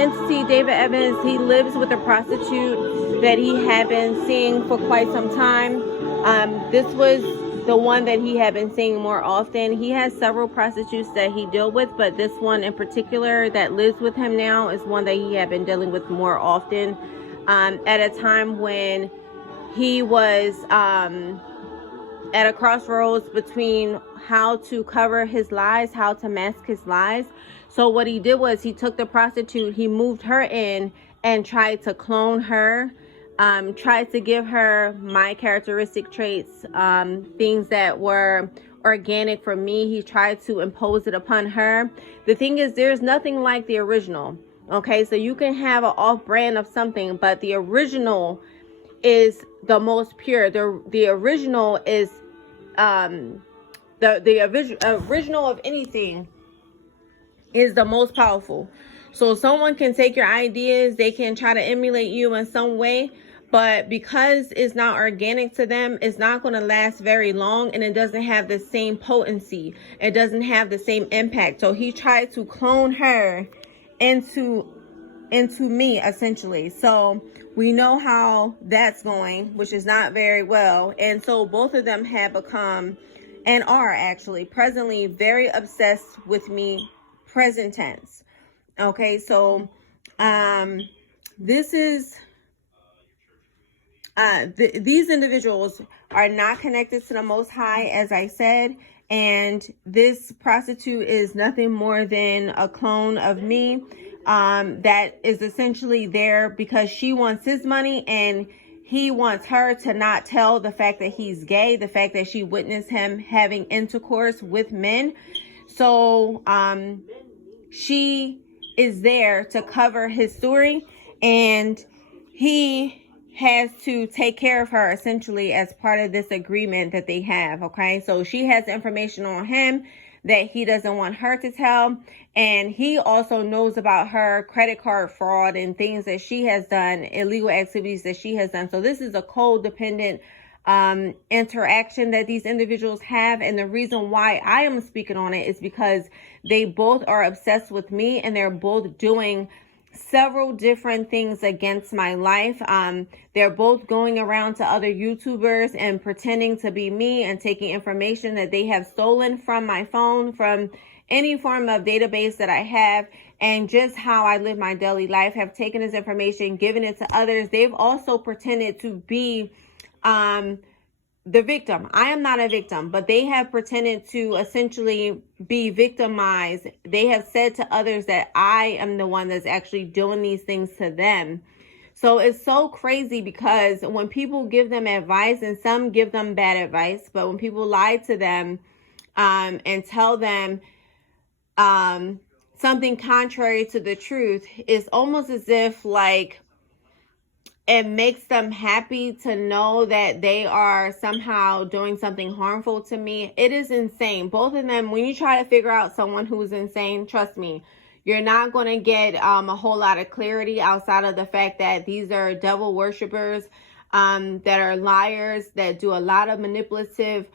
entity, David Evans, he lives with a prostitute that he had been seeing for quite some time. This was the one that he had been seeing more often. He has several prostitutes that he deals with, but this one in particular that lives with him now is one that he had been dealing with more often. At a time when he was at a crossroads between how to cover his lies, how to mask his lies. So what he did was he took the prostitute, he moved her in and tried to clone her, tried to give her my characteristic traits, things that were organic for me. He tried to impose it upon her. The thing is, there's nothing like the original. Okay, so you can have an off-brand of something, but the original is the most pure. The original is the original of anything is the most powerful. So someone can take your ideas, they can try to emulate you in some way, but because it's not organic to them, it's not going to last very long, and it doesn't have the same potency. It doesn't have the same impact. So he tried to clone her into me, essentially. So we know how that's going, which is not very well. And so both of them have become, and are actually presently, very obsessed with me, present tense. Okay, so this is these individuals are not connected to the Most High, as I said, and this prostitute is nothing more than a clone of me, that is essentially there because she wants his money, and he wants her to not tell the fact that he's gay, the fact that she witnessed him having intercourse with men. So she is there to cover his story, and he has to take care of her essentially as part of this agreement that they have. Okay, so she has information on him that he doesn't want her to tell, and he also knows about her credit card fraud and things that she has done, illegal activities that she has done. So this is a codependent interaction that these individuals have, and the reason why I am speaking on it is because they both are obsessed with me, and they're both doing several different things against my life. They're both going around to other YouTubers and pretending to be me and taking information that they have stolen from my phone, from any form of database that I have, and just how I live my daily life, have taken this information, given it to others. They've also pretended to be the victim. I am not a victim, but they have pretended to essentially be victimized. They have said to others that I am the one that's actually doing these things to them. So it's so crazy because when people give them advice, and some give them bad advice, but when people lie to them and tell them something contrary to the truth, it's almost as if like it makes them happy to know that they are somehow doing something harmful to me. It is insane. Both of them, when you try to figure out someone who's insane, trust me, you're not going to get a whole lot of clarity outside of the fact that these are devil worshipers, that are liars, that do a lot of manipulative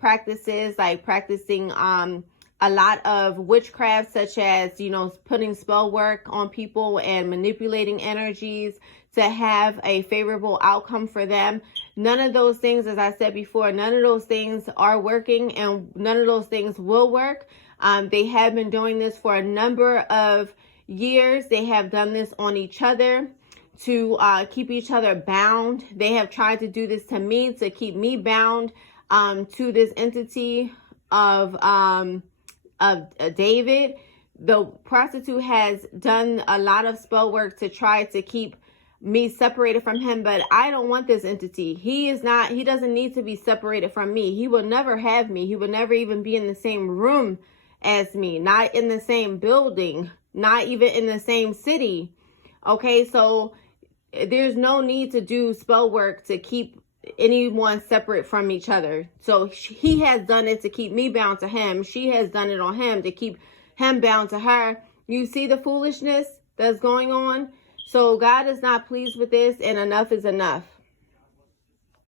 practices, like practicing a lot of witchcraft, such as, you know, putting spell work on people and manipulating energies to have a favorable outcome for them. None of those things, as I said before, none of those things are working, and none of those things will work. They have been doing this for a number of years. They have done this on each other to keep each other bound. They have tried to do this to me to keep me bound to this entity of David. The prostitute has done a lot of spell work to try to keep me separated from him, but I don't want this entity. He doesn't need to be separated from me. He will never have me. He will never even be in the same room as me, not in the same building, not even in the same city. Okay, so there's no need to do spell work to keep anyone separate from each other. So he has done it to keep me bound to him. She has done it on him to keep him bound to her. You see the foolishness that's going on? So God is not pleased with this, and enough is enough.